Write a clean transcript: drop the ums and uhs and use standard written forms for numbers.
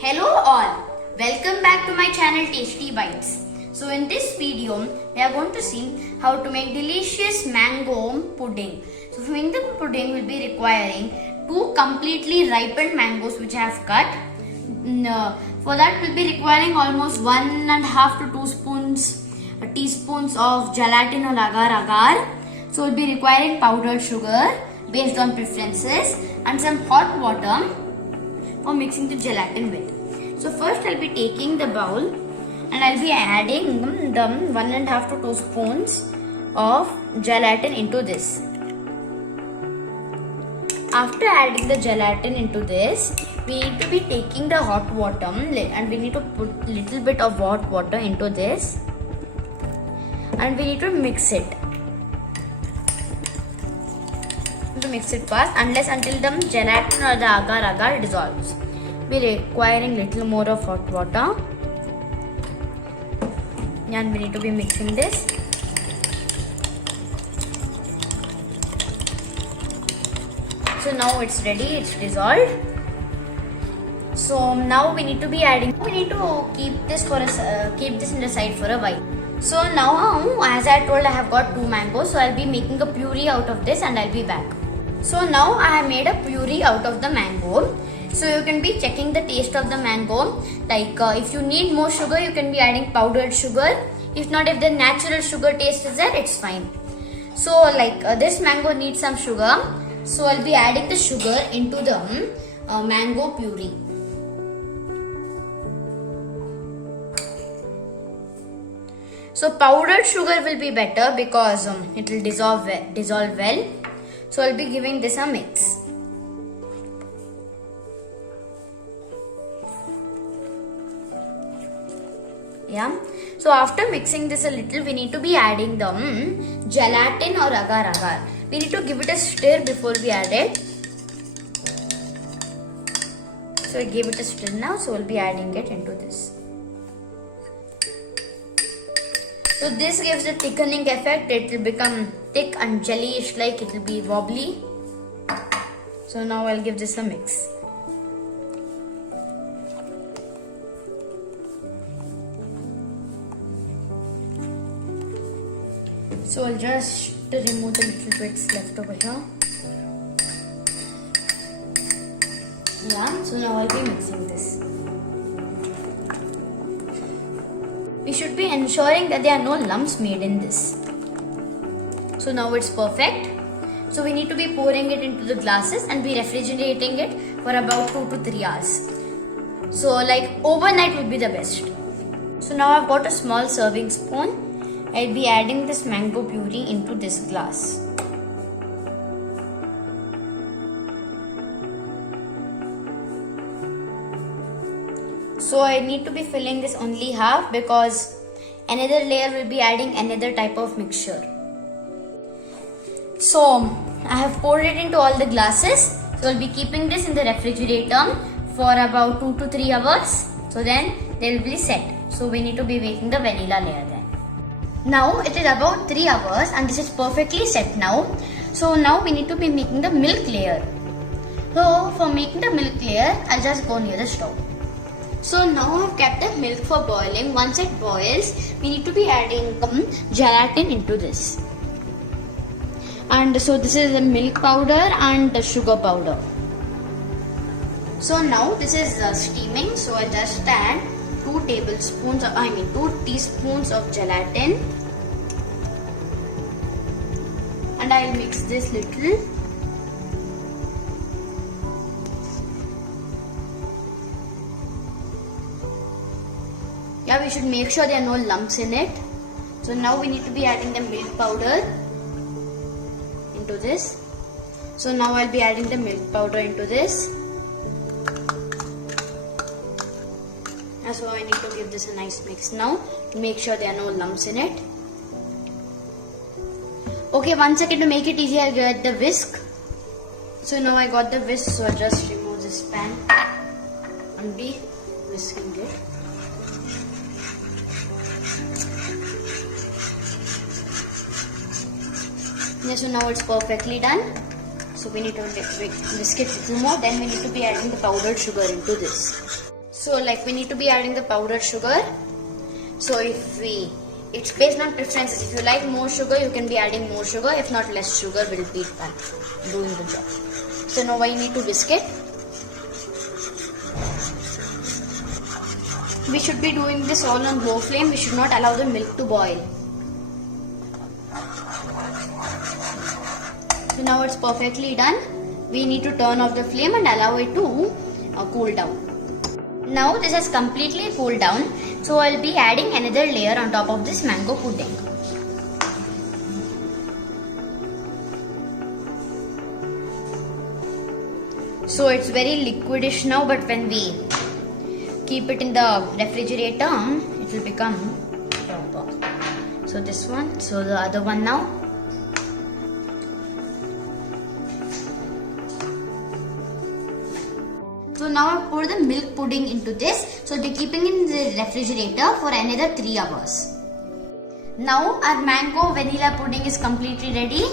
Hello all, welcome back to my channel Tasty Bites. So in this video, we are going to see how to make delicious mango pudding. So for making the pudding, we'll be requiring 2 completely ripened mangoes which I have cut. For that, we'll be requiring almost 1.5 to 2 teaspoons of gelatin or agar-agar. So we'll be requiring powdered sugar based on preferences and some hot water for mixing the gelatin with. So first I'll be taking the bowl and I'll be adding the 1.5 to 2 spoons of gelatin into this. After adding the gelatin into this, we need to be taking the hot water and we need to put little bit of hot water into this and we need to mix it. To mix it fast until the gelatin or the agar-agar dissolves. We're requiring little more of hot water and we need to be mixing this. So now it's ready, it's dissolved. So now we need to be adding. We need to keep this in the side for a while. So now, as I told, I have got 2 mangoes. So I'll be making a puree out of this and I'll be back. So now I have made a puree out of the mango. So you can be checking the taste of the mango. Like if you need more sugar, you can be adding powdered sugar. If not, if the natural sugar taste is there, it's fine. So like this mango needs some sugar. So I'll be adding the sugar into the mango puree. So powdered sugar will be better because it will dissolve well. So I'll be giving this a mix. Yeah. So after mixing this a little, we need to be adding the gelatin or agar-agar. We need to give it a stir before we add it. So I give it a stir now. So we'll be adding it into this. So this gives a thickening effect. It will become thick and jellyish, like it will be wobbly. So now I'll give this a mix. So I'll just remove the little bits left over here. Yeah, so now I'll be mixing this. We should be ensuring that there are no lumps made in this. So now it's perfect. So we need to be pouring it into the glasses and be refrigerating it for about 2 to 3 hours. So like overnight would be the best. So now I've got a small serving spoon. I'll be adding this mango puree into this glass. So I need to be filling this only half because another layer will be adding another type of mixture. So I have poured it into all the glasses. So I'll be keeping this in the refrigerator for about 2 to 3 hours. So then they'll be set. So we need to be making the vanilla layer then. Now it is about 3 hours and this is perfectly set now. So now we need to be making the milk layer. So for making the milk layer, I'll just go near the stove. So now I've kept the milk for boiling. Once it boils, we need to be adding gelatin into this. And so this is the milk powder and the sugar powder. So now this is steaming. So I just add 2 teaspoons of gelatin. And I'll mix this little. Yeah, we should make sure there are no lumps in it. So now we need to be adding the milk powder into this. So now I'll be adding the milk powder into this. And so I need to give this a nice mix now to make sure there are no lumps in it. Okay, 1 second to make it easy, I'll get the whisk. So now I got the whisk, so I'll just remove this pan and be whisking it. Yeah, so now it's perfectly done. So we need to whisk it a little more. Then we need to be adding the powdered sugar into this. So like we need to be adding the powdered sugar. So it's based on preferences. If you like more sugar, you can be adding more sugar. If not, less sugar will be fine doing the job. So now I need to whisk it. We should be doing this all on low flame. We should not allow the milk to boil. So now it's perfectly done. We need to turn off the flame and allow it to cool down. Now this has completely cooled down. So I'll be adding another layer on top of this mango pudding. So it's very liquidish now, but when we keep it in the refrigerator, it will become proper. So this one, so the other one now. So now I've poured the milk pudding into this. So I'll be keeping it in the refrigerator for another 3 hours. Now our mango vanilla pudding is completely ready.